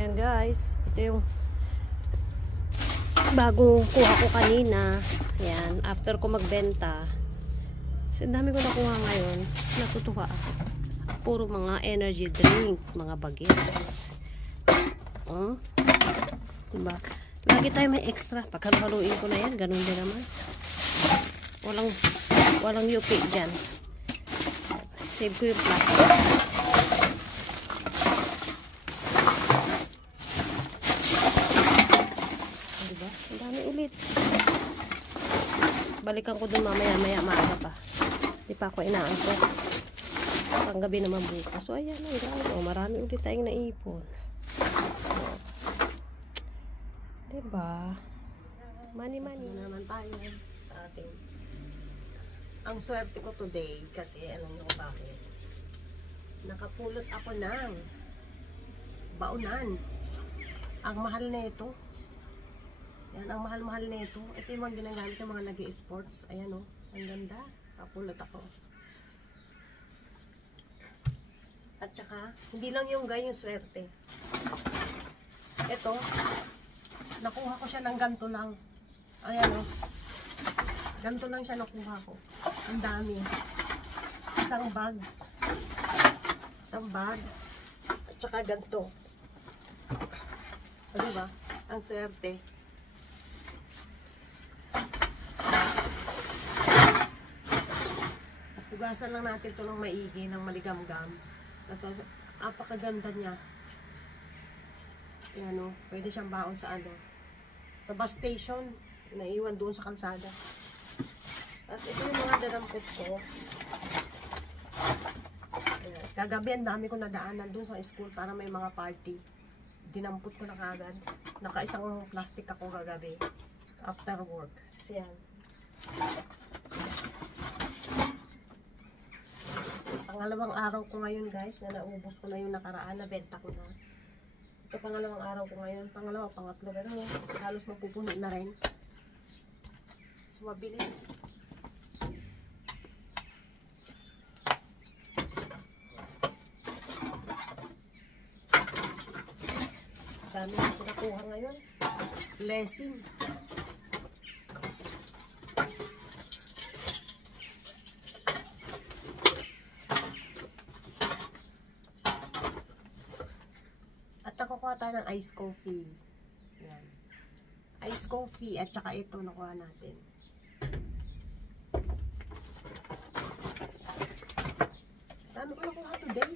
Ayan guys, ito yung bagong kuha ko kanina. Ayan, after ko magbenta. So, ang dami ko nakuha ngayon. Natutuwa ako. Puro mga energy drink, mga bagets. Diba? Lagi tayo may extra. Pagkaluin ko na yan, ganun din naman. Walang yupi dyan. Save ko yung plastic. Diba? Ang dami ulit. Balikan ko dun mamaya maaga pa. Di pa ako inaantok. Panggabi naman bukas. So ayan lang guys. O, marami ulit tayong naipon. Diba? Money. Naman tayo sa ating. Ang swerte ko today kasi alam niyo kung bakit. Nakapulot ako ng baunan. Ang mahal na ito. Yan, ang mahal-mahal na ito. Ito yung mga ginagamit ng mga nag-i-sports. Ayan o. Ang ganda. Nakapulot ako. At saka, hindi lang yung yung swerte. Ito, nakuha ko siya ng ganito lang. Ayan o. Ganito lang siya nakuha ko. Ang dami. Isang bag. At saka ganito. O diba? Ang swerte. Hugasan lang natin ito ng maigi, ng maligamgam. Kasi apakaganda niya. Ayan o. Pwede siyang baon sa sa bus station. Naiwan doon sa kalsada. Tapos ito yung mga dadampot ko. Ayan. Kagabi ang dami ko nadaanan doon sa school para may mga party. Dinampot ko na kagad. Naka-isang plastic ako kagabi. After work. Ayan. Pangalawang araw ko ngayon guys na naubos ko na yung nakaraan na benta ko na. Ito pangalawang araw ko ngayon. Pangatlo. Pero halos magpupuno na rin. So mabilis. Dami na ko nakuha ngayon. Blessing. At nakukuha tayo ng iced coffee. Yan. Iced coffee at saka ito nakuha natin. Dami ko nakuha today.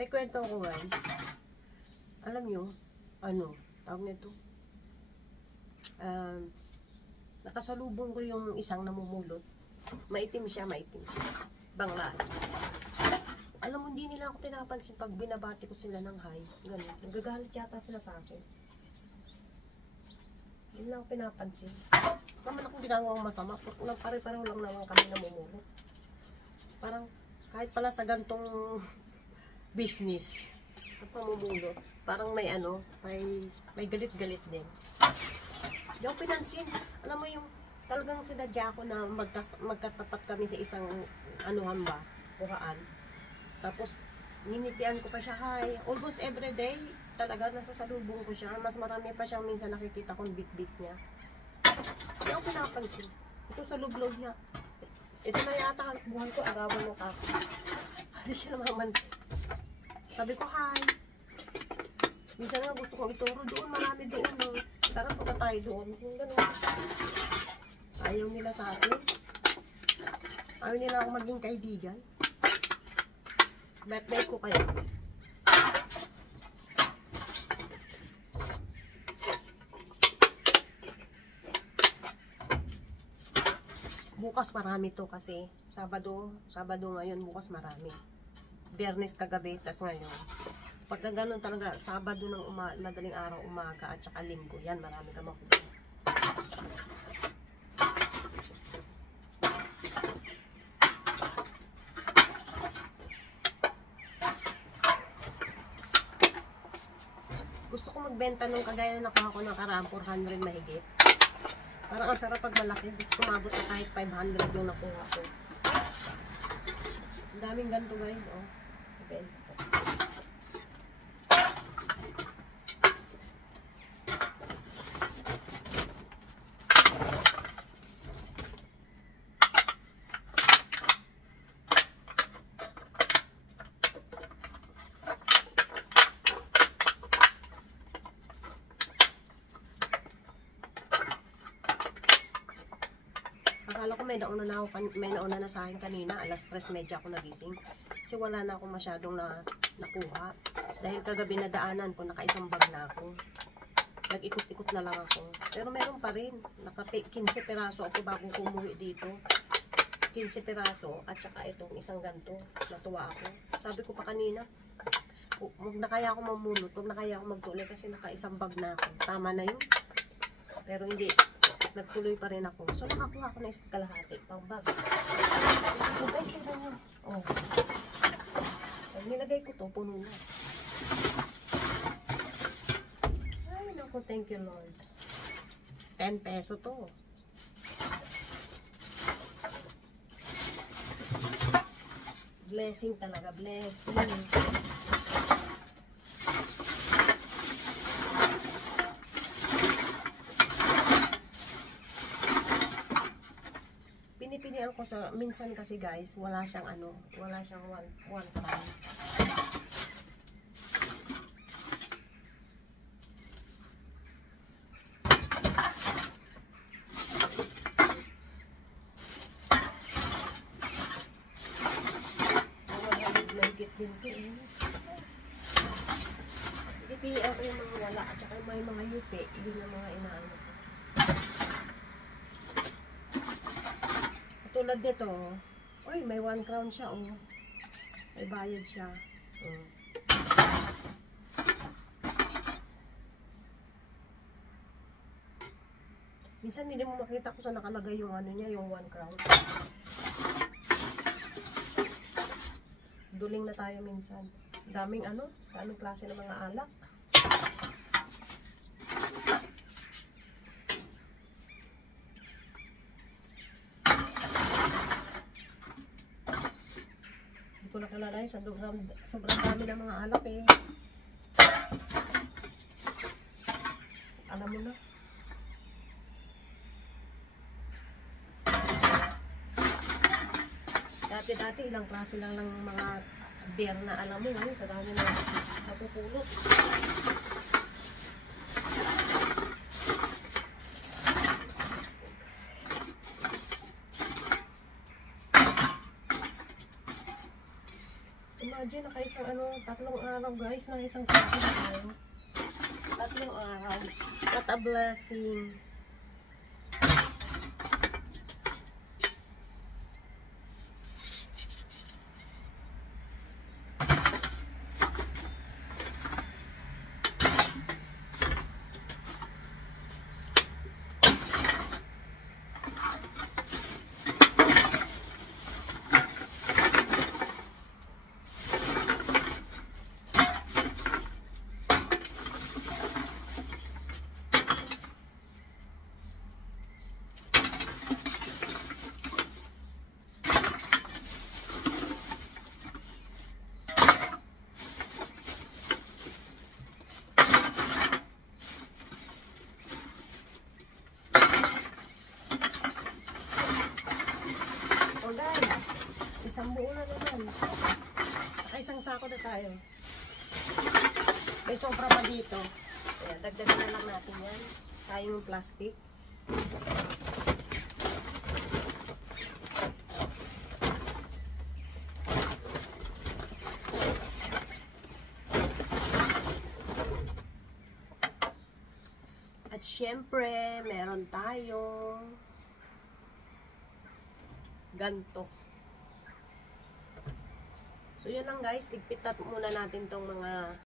May kwento ko guys. Alam nyo, tawag nito. Nakasalubong ko yung isang namumulot. Maitim siya. Bangla. Alam mo, hindi nila ako pinapansin pag binabati ko sila ng hi. Ganun. Nagagalit yata sila sa akin. Hindi nila ako pinapansin. Naman akong ginawang masama. Pare-pareho lang naman kami namumulot. Parang kahit pala sa gantong business at pamumulot, parang may may galit-galit din. Hindi ako pinansin. Alam mo yung Talagang sinadya ko na magkatapat kami sa isang anuhan ba, kuhaan. Tapos, ninitian ko pa siya, hi. Almost everyday, talaga nasasalubong ko siya. Mas marami pa siyang minsan nakikita kong bit-bit niya. Hindi ako pinapansin. Ito sa lublog niya. Ito na yata ang buhay ko, arawan mo ka. Hindi siya namamansin. Sabi ko, hi. Minsan nga gusto kong ituro doon, marami doon. No. Tara, punta tayo doon. Yung gano'n. Ayaw nila sa akin. Ayaw nila ako maging kaibigan. Bet-bet ko kaya. Bukas marami to kasi. Sabado ngayon, bukas marami. Biyernes kagabi, tas ngayon. Pagka ganun talaga, Sabado ng madaling araw, umaga, at saka Linggo, yan, marami ka makuha. Gusto ko magbenta nung kagaya na nakuha ko ng karaan, 400 mahigit. Parang ang sarap pag malaki. Gusto ko mabot na kahit 500 yung nakuha ko. Ang daming ganito guys, oh. Benta ko. Akala ko may nauna na sa akin kanina, alas 3:30 ako nagising. Kasi wala na ako masyadong nakuha. Dahil kagabi nadaanan ko, nakaisang bag na ako. Nag-ikot-ikot na lang ako. Pero meron pa rin. 15 piraso ako bago umuwi dito. 15 piraso at saka itong isang ganto. Natuwa ako. Sabi ko pa kanina, huwag na kaya ako mamulot, huwag na kaya ako magtuloy kasi nakaisang bag na ako. Tama na yun. Pero hindi. Nagtuloy pa rin ako. So, nakakuha ko na isang kalahati. Pang bag. So, guys, tignan nyo. Oh. Pag nilagay ko to, puno na. Ay, naku, thank you, Lord. 10 peso to. Blessing talaga, blessing. Pinipilian ko sa, minsan kasi guys, wala siyang wala siyang one time. Pinipilian ko yung mga wala at saka may mga yupi, yun yung mga inaano ko. Tulad nito, oy, may 1 crown siya, oh. May bayad siya. Oh. Minsan hindi mo makita kung saan nakalagay yung ano niya, yung 1 crown. Duling na tayo minsan. Daming daming klase ng mga alak. Hindi ko nakalala yun. Sobrang dami ng mga alak eh. Alam mo na. Dati ilang klase lang mga beer na alam mo. Ngayon sa dami na napupulot. Imagine nakaisang 3 araw guys na isang sabi na tayo. 3 araw. What a blessing. tayo. May sobra pa dito. Ayan, dagdagan na lang natin yan. Sayang yung plastic. At syempre, meron tayong ganto. So, yun lang guys. Ligpit muna natin tong mga